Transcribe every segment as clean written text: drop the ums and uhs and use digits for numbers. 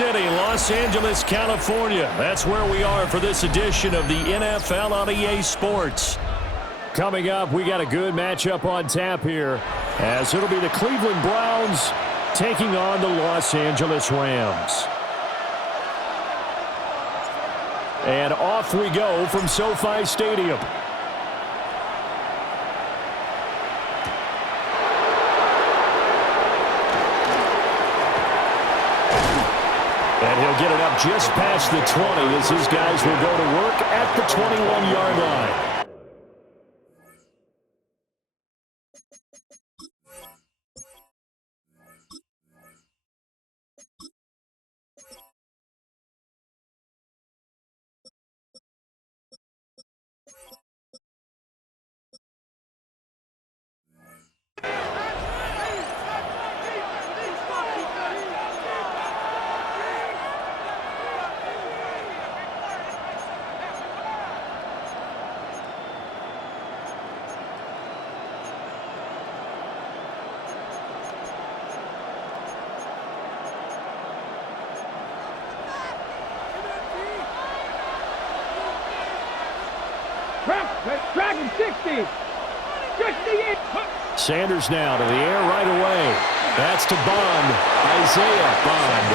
City, Los Angeles, California. That's where we are for this edition of the NFL on EA Sports. Coming up, we got a good matchup on tap here, as it'll be the Cleveland Browns taking on the Los Angeles Rams. And off we go from SoFi Stadium. And he'll get it up just past the 20 as his guys will go to work at the 21-yard line. Dragon 60. Sanders now to the air right away. That's to Bond. Isaiah Bond.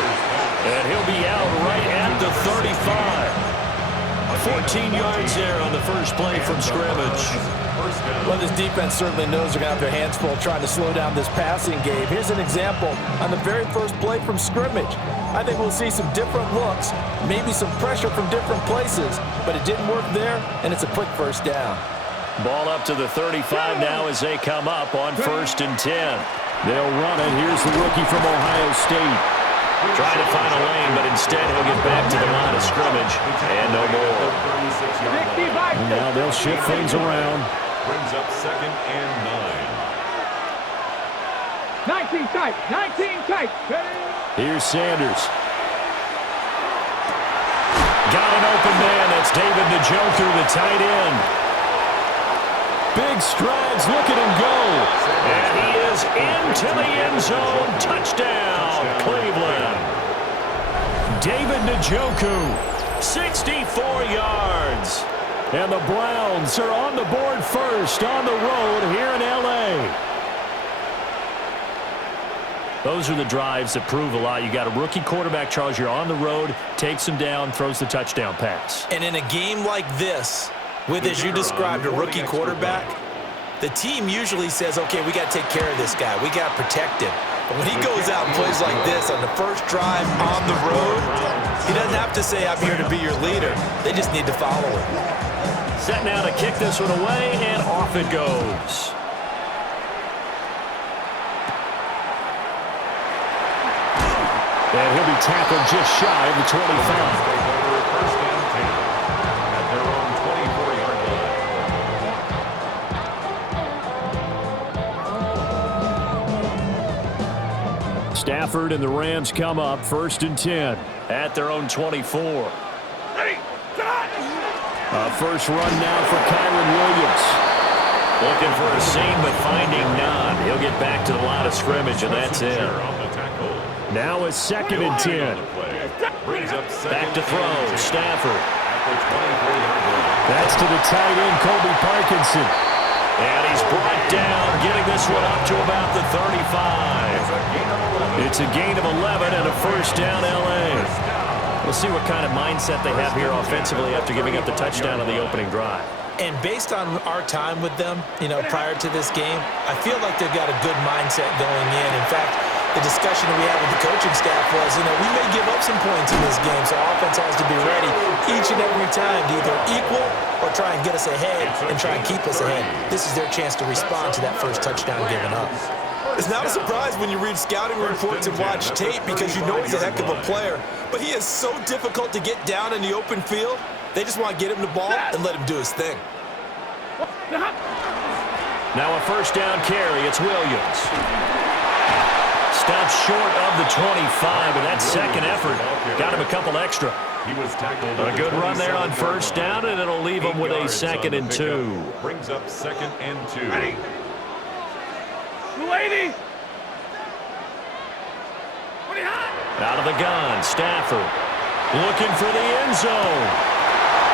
And he'll be out right at the 35. 14 yards there on the first play from scrimmage. Well, this defense certainly knows they're going to have their hands full trying to slow down this passing game. Here's an example on the very first play from scrimmage. I think we'll see some different looks, maybe some pressure from different places, but it didn't work there, and it's a quick first down. Ball up to the 35 now as they come up on 1st and 10. They'll run it. Here's the rookie from Ohio State. Trying to find a lane, but instead he'll get back to the line of scrimmage. And no more. And now they'll shift things around. Brings up 2nd and 9. 19 tight. 19 tight. Here's Sanders. Got an open man. That's David Njoku, the tight end. Big strides. Look at him go. And he is into the end zone. Touchdown, Cleveland. David Njoku, 64 yards. And the Browns are on the board first on the road here in L.A. Those are the drives that prove a lot. You got a rookie quarterback, Charles. You're on the road, takes him down, throws the touchdown pass. And in a game like this, with, as you described, a rookie quarterback, the team usually says, okay, we got to take care of this guy. We got to protect him. But when he goes out and plays like this on the first drive on the road, he doesn't have to say, I'm here to be your leader. They just need to follow him. Set now to kick this one away, and off it goes. And he'll be tackled just shy of the 25. First down 10 at their own 24-yard line. Stafford and the Rams come up 1st and 10 at their own 24. First run now for Kyron Williams. Looking for a seam, but finding none. He'll get back to the line of scrimmage, and that's it. Now it's 2nd and 10. Back to throw, Stafford. That's to the tight end, Colby Parkinson. And he's brought down, getting this one up to about the 35. It's a gain of 11 and a first down, L.A. We'll see what kind of mindset they have here offensively after giving up the touchdown on the opening drive. And based on our time with them, prior to this game, I feel like they've got a good mindset going in. In fact, the discussion that we had with the coaching staff was, we may give up some points in this game, so offense has to be ready each and every time to either equal or try and get us ahead and try and keep us ahead. This is their chance to respond to that first touchdown given up. It's not a surprise when you read scouting reports and watch tape because you know he's a heck of a player, but he is so difficult to get down in the open field. They just want to get him the ball and let him do his thing. Now a first down carry. It's Williams. Stops short of the 25, but that second effort got him a couple extra. A good run there on first down, and it'll leave him with a 2nd and 2. Brings up 2nd and 2. Lady! Out of the gun, Stafford looking for the end zone.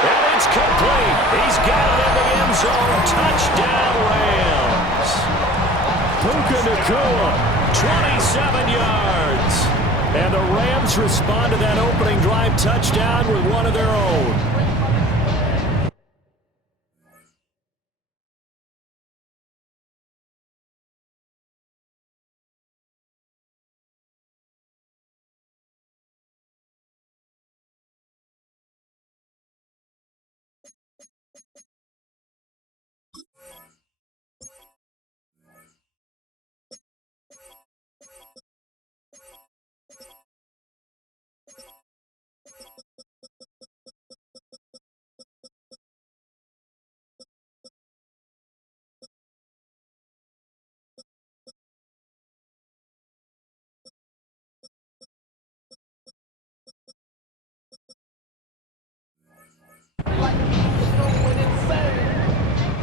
And it's complete. He's got it in the end zone. Touchdown, Rams. Puka Nacua, 27 yards. And the Rams respond to that opening drive touchdown with one of their own.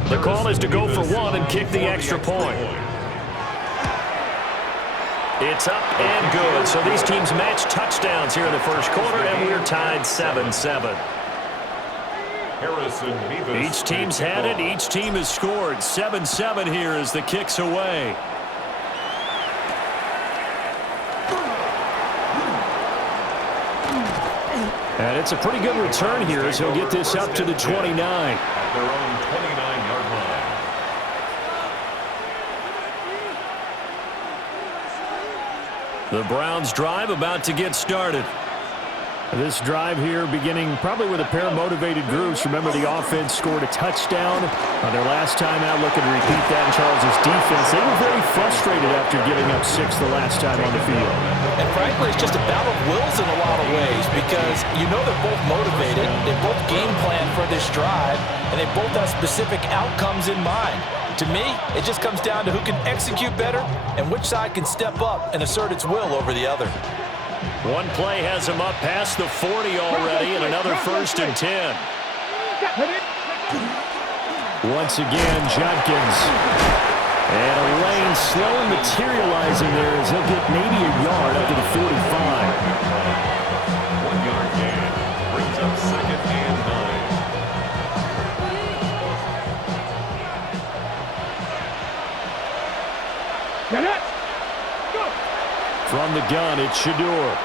The call is to go for one and kick the extra point. It's up and good. So these teams match touchdowns here in the first quarter, and we're tied 7-7. Each team's had it. Each team has scored. 7-7 here as the kick's away. And it's a pretty good return here as he'll get this up to the 29. At their own 29-yard line. The Browns drive about to get started. This drive here beginning probably with a pair of motivated groups. Remember, the offense scored a touchdown on their last time out. Looking to repeat that in Charles' defense. They were very frustrated after giving up 6 the last time on the field. And frankly, it's just a battle of wills in a lot of ways because you know they're both motivated. They both game plan for this drive, and they both have specific outcomes in mind. To me, it just comes down to who can execute better and which side can step up and assert its will over the other. One play has him up past the 40 already, and another 1st and 10. Once again, Judkins. And a lane slowly materializing there as he'll get maybe a yard up to the 45. 1 yard gain brings up 2nd and 9. Get it. From the gun, it's Shador.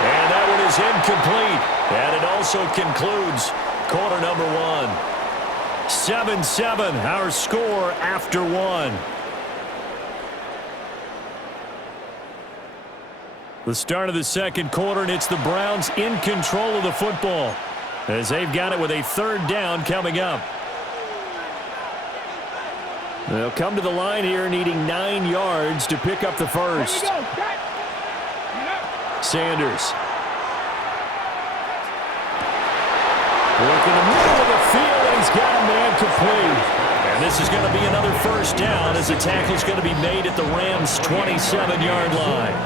And that one is incomplete. And it also concludes quarter number 1. 7-7, our score after 1. The start of the second quarter, and it's the Browns in control of the football as they've got it with a 3rd down coming up. They'll come to the line here needing 9 yards to pick up the first. Sanders. Work in the middle of the field, and he's got a man complete. And this is going to be another 1st down as the tackle's going to be made at the Rams' 27-yard line.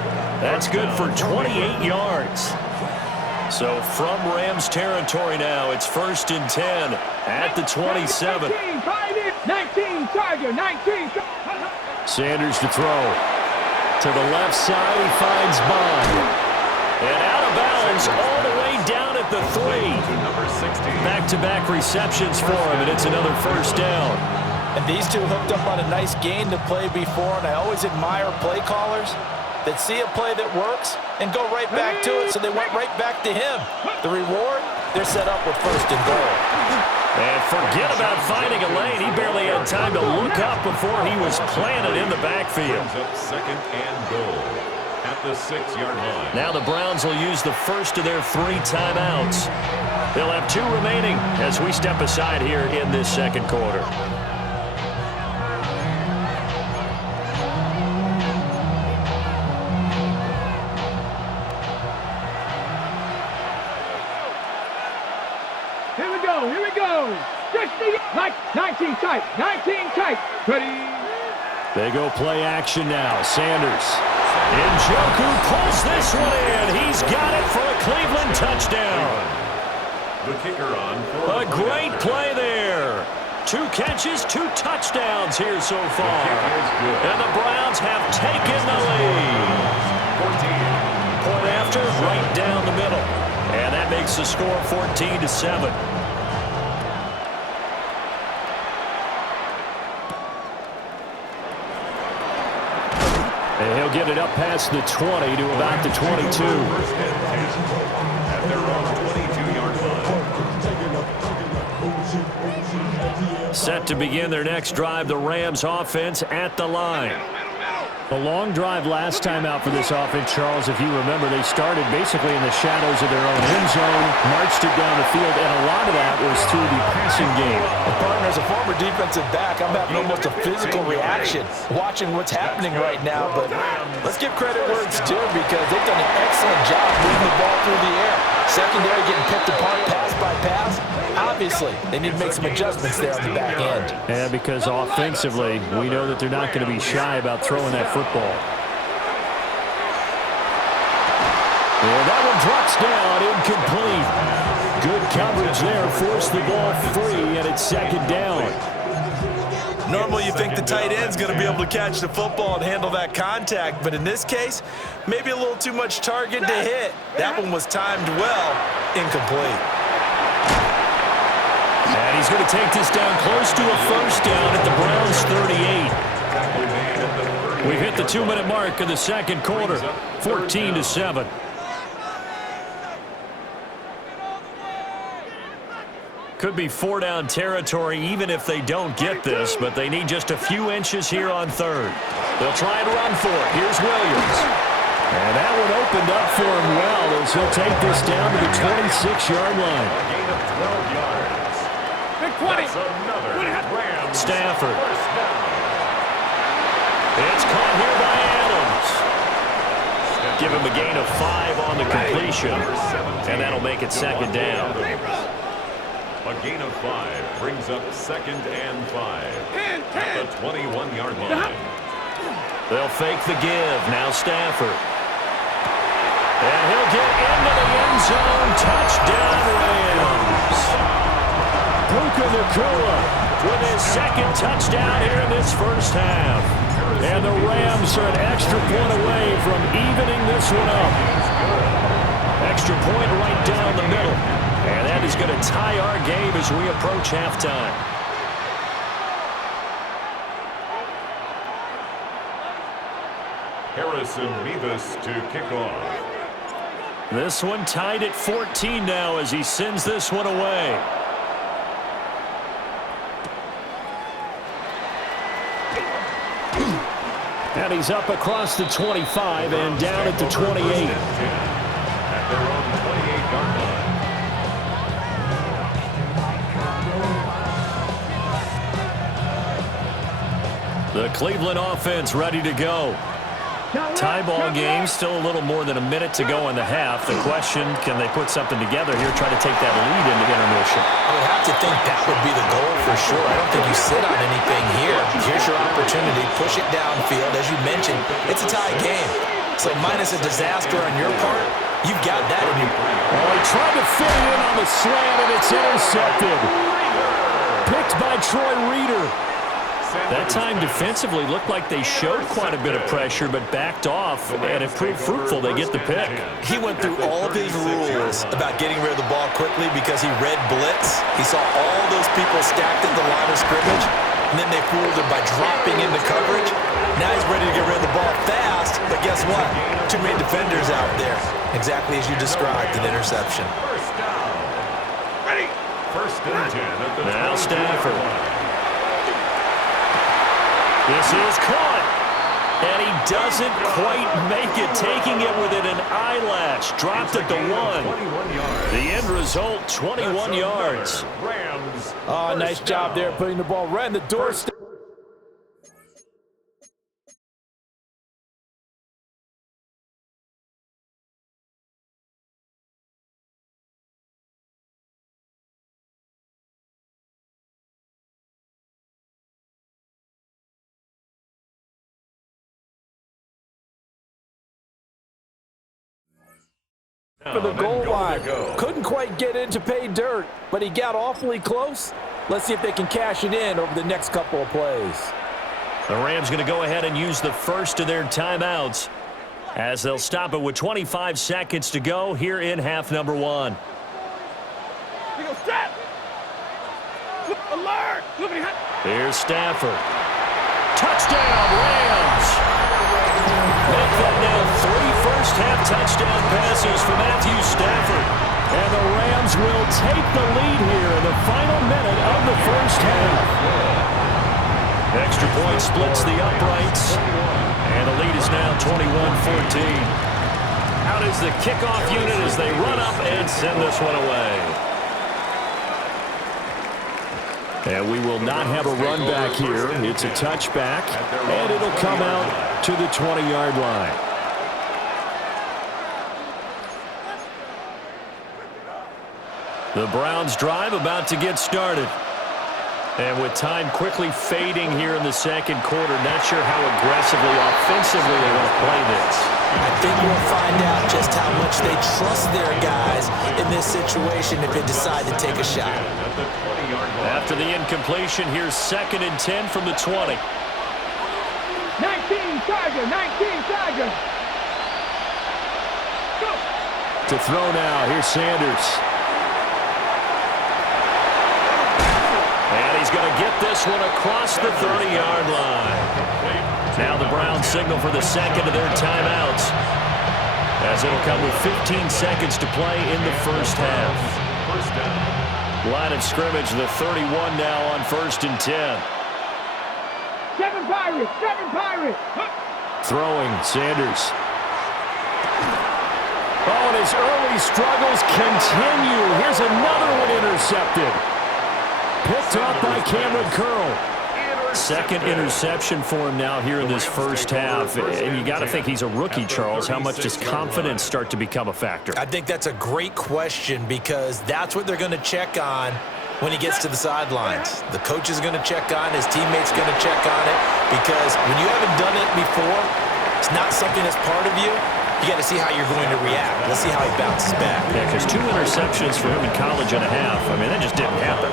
That's good for 28 yards. So from Rams territory now, it's 1st and 10 at the 27. 19, Tiger, 19. Sanders to throw. To the left side, he finds Bond. And out of bounds all the way down at the 3. Back-to-back receptions for him, and it's another 1st down. And these two hooked up on a nice gain to play before, and I always admire play callers that see a play that works and go right back to it, so they went right back to him. The reward, they're set up with 1st and goal. And forget about finding a lane. He barely had time to look up before he was planted in the backfield. Up 2nd and goal at the 6-yard line. Now the Browns will use the first of their 3 timeouts. They'll have 2 remaining as we step aside here in this second quarter. Here we go. 60, 19 tight, 19 tight. Ready. They go play action now. Sanders. Njoku pulls this one in. He's got it for a Cleveland touchdown. The kicker on. A great play there. 2 catches, 2 touchdowns here so far. And the Browns have taken the lead. Point after, right down the middle. And that makes the score 14-7. And he'll get it up past the 20 to about the 22. At their own 22-yard line. Set to begin their next drive, the Rams offense at the line. A long drive last time out for this offense, Charles. If you remember, they started basically in the shadows of their own end zone, marched it down the field, and a lot of that was through the passing game. And partner, as a former defensive back, I'm having almost a physical reaction watching what's happening right now. But let's give credit where it's due because they've done an excellent job moving the ball through the air. Secondary getting picked apart pass by pass. Obviously, they need to make some adjustments there on the back end. Yeah, because offensively, we know that they're not going to be shy about throwing that football. And that one drops down, incomplete. Good coverage there, forced the ball free, and it's second down. Normally you think the tight end's going to be able to catch the football and handle that contact, but in this case, maybe a little too much target to hit. That one was timed well, incomplete. And he's going to take this down close to a first down at the Browns' 38. We've hit the 2-minute mark in the second quarter, 14-7. Could be 4-down territory even if they don't get this, but they need just a few inches here on third. They'll try and run for it. Here's Williams. And that one opened up for him well as he'll take this down to the 26-yard line. Gain of 12 yards. Big 20. That's another Rams. Stafford. First down. It's caught here by Adams. Give him a gain of 5 on the completion, and that'll make it second down. A gain of 5 brings up 2nd and 5 at the 21-yard line. They'll fake the give. Now Stafford. And he'll get into the end zone. Touchdown, Rams. Puka Nacua with his second touchdown here in this first half. And the Rams are an extra point away from evening this one up. Extra point right down the middle. And that is going to tie our game as we approach halftime. Harrison Mevis to kick off. This one tied at 14 now as he sends this one away. And he's up across the 25 and down at the 28. At their own 28-yard line. The Cleveland offense ready to go. Tie ball game, still a little more than a minute to go in the half. The question, can they put something together here, try to take that lead into intermission? I would have to think that would be the goal for sure. I don't think you sit on anything here. Here's your opportunity. Push it downfield. As you mentioned, it's a tie game. So minus a disaster on your part, you've got that in your brain. Oh, he tried to fit it in on the slant, and it's intercepted. Picked by Troy Reeder. That time defensively looked like they showed quite a bit of pressure but backed off, and it proved fruitful. They get the pick. He went through all of his rules about getting rid of the ball quickly because he read blitz. He saw all those people stacked at the line of scrimmage, and then they fooled him by dropping into coverage. Now he's ready to get rid of the ball fast, but guess what? Too many defenders out there. Exactly as you described, an interception. First down. Ready. First and 10 at the Now 22-yard Stafford. line. This is caught, and he doesn't quite make it, taking it within an eyelash. Dropped at the 1. The end result, 21 yards. Rams. Oh, nice job there putting the ball right in the doorstep. For the goal line. Couldn't quite get in to pay dirt, but he got awfully close. Let's see if they can cash it in over the next couple of plays. The Rams going to go ahead and use the first of their timeouts. as they'll stop it with 25 seconds to go here in half number one. Alert! Here's Stafford. Touchdown, Rams! Make that now 3 first-half touchdown passes for Matthew Stafford. And the Rams will take the lead here in the final minute of the first half. Extra point splits the uprights. And the lead is now 21-14. Out is the kickoff unit as they run up and send this one away. And we will not have a run back here. It's a touchback, and it'll come out to the 20-yard line. The Browns drive about to get started. And with time quickly fading here in the second quarter, not sure how aggressively, offensively they're going to play this. I think we'll find out just how much they trust their guys in this situation if they decide to take a shot. After the incompletion, here's 2nd and 10 from the 20. 19 Tiger, 19 Tiger. Go. To throw now, here's Sanders. And he's going to get this one across the 30-yard line. Now the Browns signal for the second of their timeouts, as it'll come with 15 seconds to play in the first half. Line of scrimmage, the 31 now on 1st and 10. 7 Pirates, 7 Pirates. Throwing, Sanders. Oh, and his early struggles continue. Here's another one intercepted. Picked off by Cameron Curl. Second interception for him now here in this first half. And you got to think he's a rookie, Charles. How much does confidence start to become a factor? I think that's a great question because that's what they're going to check on when he gets to the sidelines. The coach is going to check on, his teammates going to check on it, because when you haven't done it before, it's not something that's part of you. You got to see how you're going to react. Let's see how he bounces back. Yeah, because 2 interceptions for him in college and a half. I mean, that just didn't happen.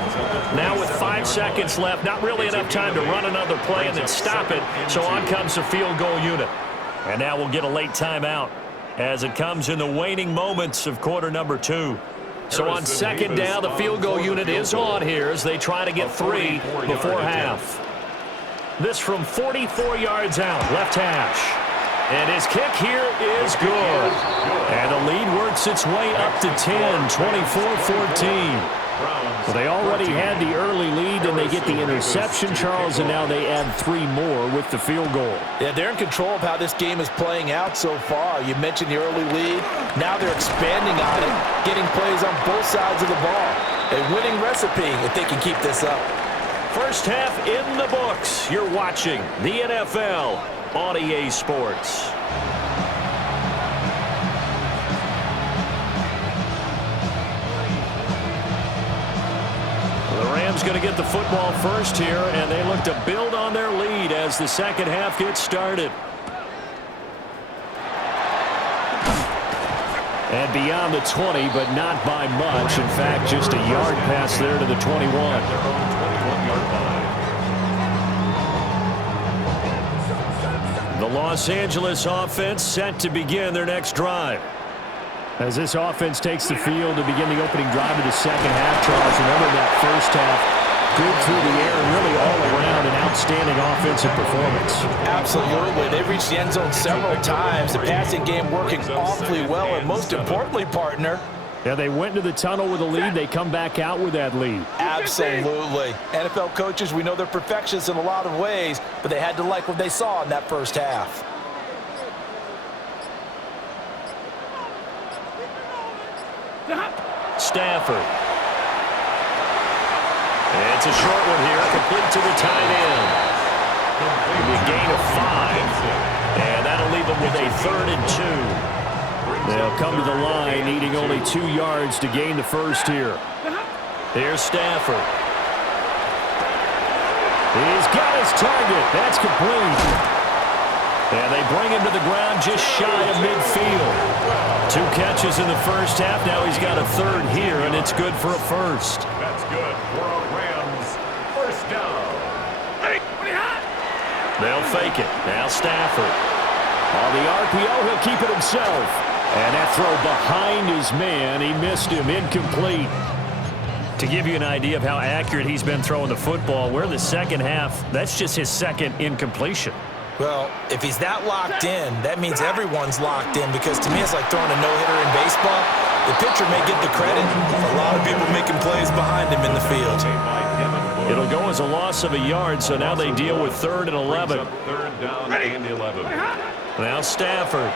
Now with 5 seconds left, not really enough time to run another play and then stop it. So on comes the field goal unit. And now we'll get a late timeout as it comes in the waning moments of quarter number 2. So on 2nd down, the field goal unit is on here as they try to get 3 before half. This from 44 yards out, left hash. And his kick here is good. And the lead works its way up to 10, 24-14. Well, they already had the early lead, and they get the interception, Charles, and now they add 3 more with the field goal. Yeah, they're in control of how this game is playing out so far. You mentioned the early lead. Now they're expanding on it, getting plays on both sides of the ball. A winning recipe if they can keep this up. First half in the books. You're watching the NFL on EA Sports. The Rams going to get the football first here, and they look to build on their lead as the second half gets started. And beyond the 20, but not by much. In fact, just a yard pass there to the 21. The Los Angeles offense set to begin their next drive. As this offense takes the field to begin the opening drive of the second half, Charles, remember that first half, good through the air and really all around an outstanding offensive performance. Absolutely. They've reached the end zone several times. The passing game working awfully well, and most importantly, partner, yeah, they went into the tunnel with a lead. They come back out with that lead. Absolutely. NFL coaches, we know they're perfectionists in a lot of ways, but they had to like what they saw in that first half. Stafford. It's a short one here, complete to the tight end. A gain of 5. And that'll leave them with a 3rd and 2. They'll come to the line, needing only 2 yards to gain the first here. Here's Stafford. He's got his target. That's complete. And they bring him to the ground just shy of midfield. 2 catches in the first half. Now he's got a 3rd here, and it's good for a first. That's good for a Rams first down. They'll fake it. Now Stafford. On the RPO, he'll keep it himself. And that throw behind his man, he missed him, incomplete. To give you an idea of how accurate he's been throwing the football, we're in the second half. That's just his second incompletion. Well, if he's that locked in, that means everyone's locked in, because to me it's like throwing a no-hitter in baseball. The pitcher may get the credit. A lot of people making plays behind him in the field. It'll go as a loss of a yard, so now they deal with 3rd and 11. Third down and 11. Now Stafford.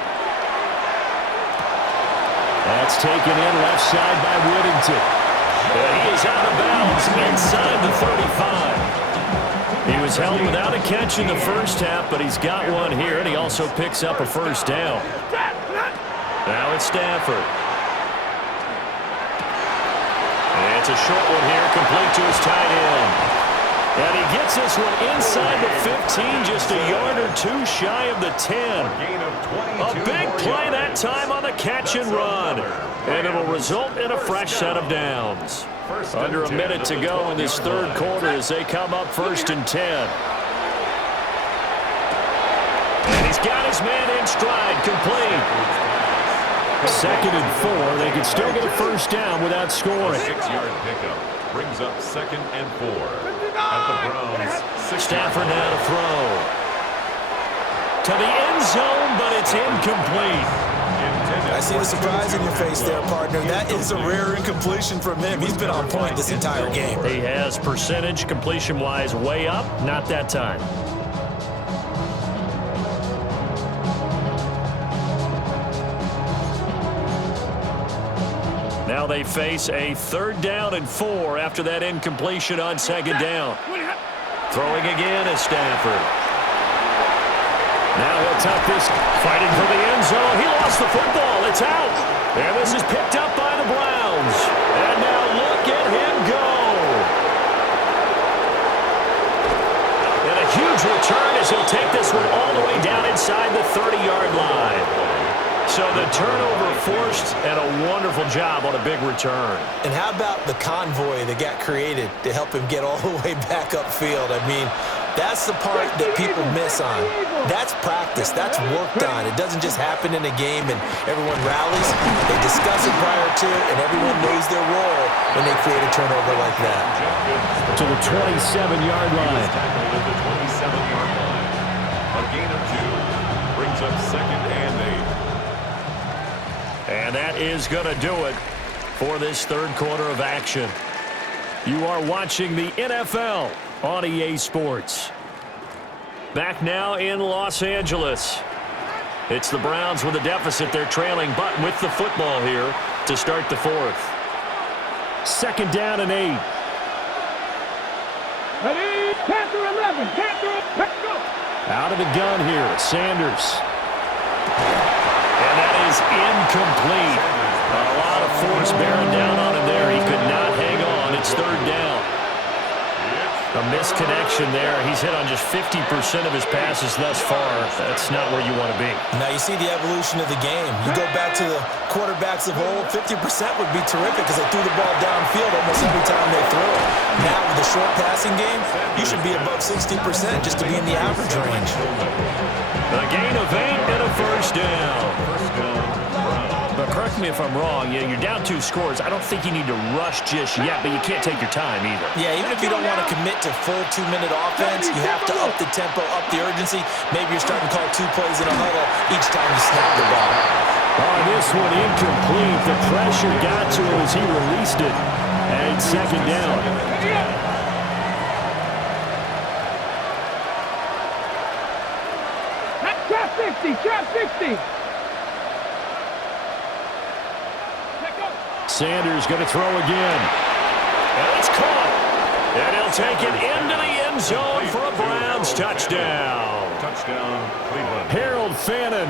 That's taken in left side by Whittington. And he is out of bounds inside the 35. He was held without a catch in the first half, but he's got one here, and he also picks up a first down. Now it's Stafford. And it's a short one here, complete to his tight end. And he gets this one inside the 15, just a yard or two shy of the 10. A big play that time on the catch and run. And it'll result in a fresh set of downs. Under a minute to go in this third quarter as they come up 1st and 10. And he's got his man in stride, complete. 2nd and 4. They can still get a first down without scoring. 6-yard pickup brings up 2nd and 4. At the Browns. Stafford now to throw. To the end zone, but it's incomplete. I see the surprise in your face there, partner. That is a rare incompletion from him. He's been on point this entire game. He has percentage completion-wise way up, not that time. Now they face a 3rd down and 4 after that incompletion on 2nd down. Throwing again is Stafford. Now he'll tuck this, fighting for the end zone. He lost the football. It's out. And this is picked up by the Browns. And now look at him go. And a huge return as he'll take this one all the way down inside the 30-yard line. So the turnover forced, and a wonderful job on a big return. And how about the convoy that got created to help him get all the way back upfield? I mean, that's the part that people miss on. That's practice. That's worked on. It doesn't just happen in a game and everyone rallies. They discuss it prior to, and everyone knows their role when they create a turnover like that. To the 27-yard line. Tackled at the 27-yard line. A gain of 2 brings up 2nd and 8. And that is going to do it for this third quarter of action. You are watching the NFL on EA Sports. Back now in Los Angeles. It's the Browns with a deficit. They're trailing, but with the football here to start the 4th. 2nd down and 8. Ready? Panther 11. Panther, let's go. Out of the gun here, Sanders. And that is incomplete. A lot of force bearing down on him there. He could not hang on. It's 3rd down. A misconnection there. He's hit on just 50% of his passes thus far. That's not where you want to be. Now you see the evolution of the game. You go back to the quarterbacks of old, 50% would be terrific because they threw the ball downfield almost every time they threw it. Now with the short passing game, you should be above 60% just to be in the average range. A gain of 8 and a first down. But correct me if I'm wrong, you're down 2 scores. I don't think you need to rush just yet, but you can't take your time either. Yeah, even if you don't want to commit to full 2-minute offense, you have to up the tempo, up the urgency. Maybe you're starting to call 2 plays in a huddle each time you snap the ball. Oh, this one incomplete. The pressure got to him as he released it. And 2nd down. Trap 60. Trap 60. Sanders going to throw again. And it's caught. And he'll take it into the end zone for a Browns touchdown. Touchdown, Cleveland. Harold Fannin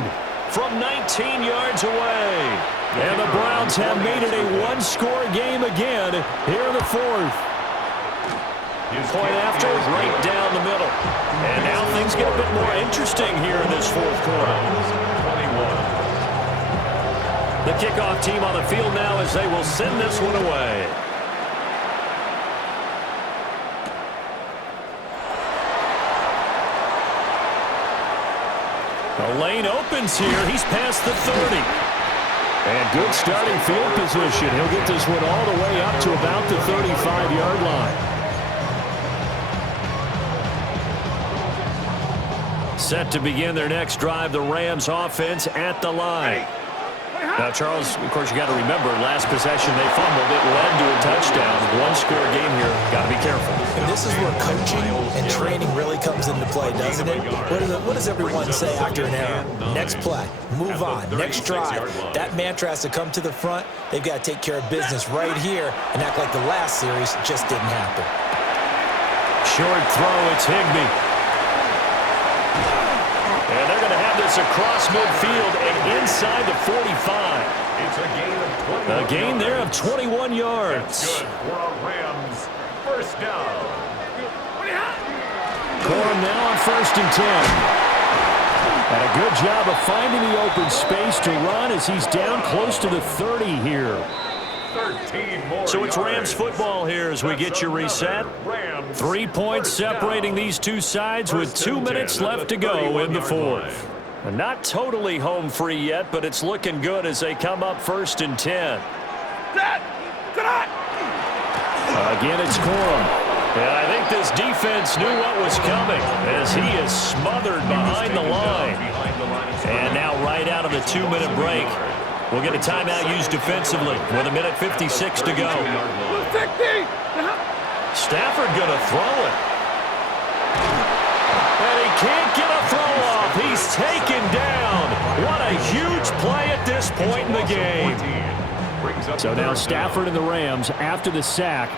From 19 yards away. And the Browns have made it a one-score game again here in the 4th. Point after, right down the middle. And now things get a bit more interesting here in this 4th quarter. 21. The kickoff team on the field now as they will send this one away. The lane opens here. He's past the 30. And good starting field position. He'll get this one all the way up to about the 35-yard line. Set to begin their next drive, the Rams offense at the line. Now, Charles, of course, you got to remember, last possession they fumbled. It led to a touchdown. One-score game here. Got to be careful. And this is where coaching and training really comes into play, doesn't it? What does everyone say after an error? Next play. Move on. Next drive. That mantra has to come to the front. They've got to take care of business right here and act like the last series just didn't happen. Short throw. It's Higbee. And they're going to have this across midfield and inside the 45. It's a gain of 21. A gain there of 21 yards. That's good for our Rams. First down. Corum now on 1st and 10. And a good job of finding the open space to run as he's down close to the 30 here. 13 more So it's yards. Rams football here as we get you reset. 3 points separating these two sides with 2 minutes left to go in the fourth. Not totally home free yet, but it's looking good as they come up 1st and 10. Again, it's Corum. And I think this defense knew what was coming as he is smothered behind the line. And now right out of the 2-minute break, we'll get a timeout used defensively with 1:56 to go. Stafford going to throw it. And he can't get a throw off. He's taken down. What a huge play at this point in the game. So now Stafford and the Rams, after the sack,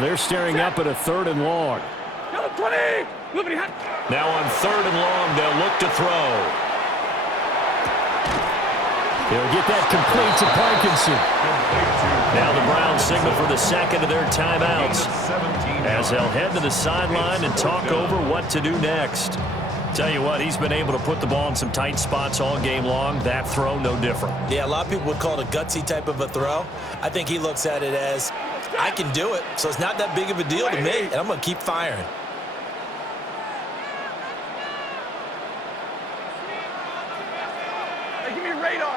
they're staring up at a 3rd and long. Now on 3rd and long, they'll look to throw. They'll get that complete to Parkinson. Now the Browns signal for the second of their timeouts as they'll head to the sideline and talk over what to do next. Tell you what, he's been able to put the ball in some tight spots all game long. That throw, no different. Yeah, a lot of people would call it a gutsy type of a throw. I think he looks at it as, I can do it, so it's not that big of a deal to me, and I'm going to keep firing. Hey, give me radar.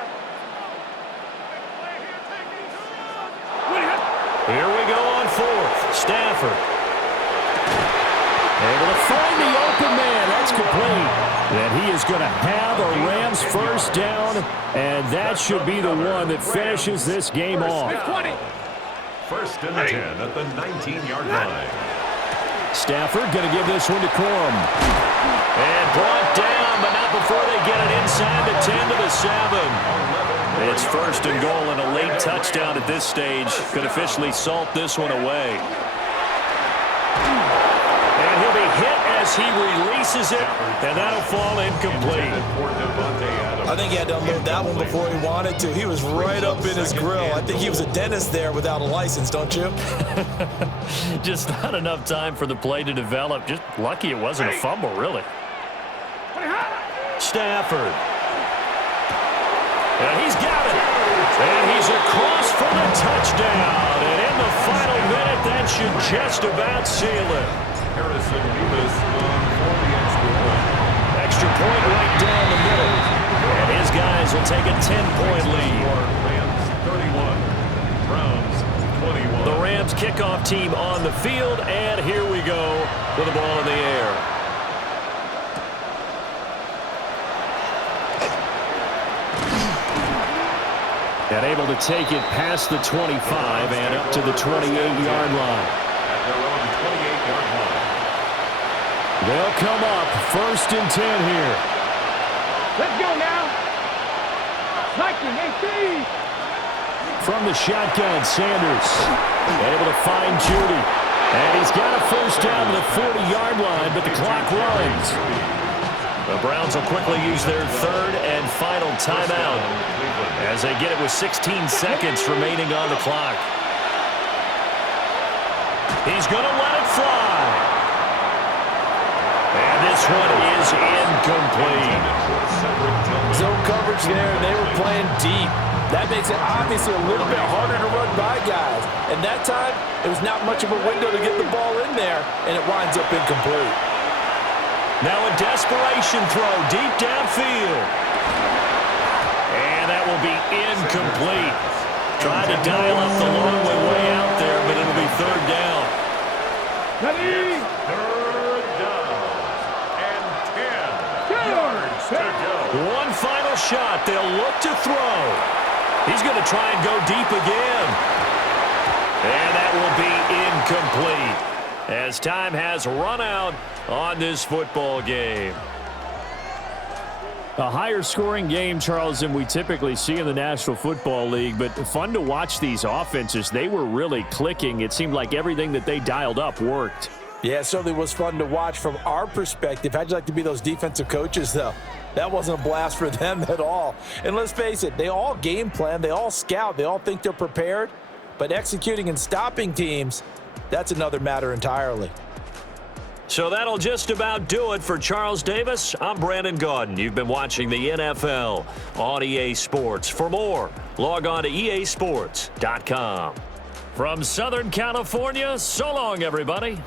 Here we go on 4th. Stafford. Able to find the open man. That's complete. And he is going to have a Rams first down, and that should be the one that finishes this game off. 1st and 10 at the 19-yard line. Stafford going to give this one to Corum. And brought down, but not before they get it inside the 10 to the 7. It's 1st and goal, and a late touchdown at this stage could officially salt this one away. And he'll be hit as he releases it, and that'll fall incomplete. I think he had to unload that one before he wanted to. He was right up in his grill. I think he was a dentist there without a license, don't you? Just not enough time for the play to develop. Just lucky it wasn't a fumble, really. Stafford. And he's got it. And he's across for the touchdown. And in the final minute, that should just about seal it. Harrison Davis for the extra point. Extra point right down the middle. And his guys will take a 10-point lead. Rams 31, Browns 21. The Rams kickoff team on the field, and here we go with the ball in the air. And able to take it past the 25 and up to the 28-yard line. At their own 28-yard line. They'll come up 1st and 10 here. Let's go now. 19, 18. From the shotgun, Sanders able to find Judy. And he's got a first down to the 40-yard line, but the clock runs. The Browns will quickly use their 3rd and final timeout as they get it with 16 seconds remaining on the clock. He's going to let it fly. And this one is incomplete. Zone coverage there, and they were playing deep. That makes it obviously a little bit harder to run by guys. And that time, it was not much of a window to get the ball in there, and it winds up incomplete. Now a desperation throw deep downfield. And that will be incomplete. Tried to dial up the long way out there, but it'll be third down. Ready? Third down. And 10 yards to go. One final shot. They'll look to throw. He's going to try and go deep again. And that will be incomplete as time has run out on this football game. A higher scoring game, Charles, than we typically see in the National Football League, but fun to watch these offenses. They were really clicking. It seemed like everything that they dialed up worked. Yeah, it certainly was fun to watch from our perspective. How'd you like to be those defensive coaches, though? That wasn't a blast for them at all. And let's face it, they all game plan, they all scout, they all think they're prepared, but executing and stopping teams, that's another matter entirely. So that'll just about do it for Charles Davis. I'm Brandon Gaudin. You've been watching the NFL on EA Sports. For more, log on to easports.com. From Southern California, so long, everybody.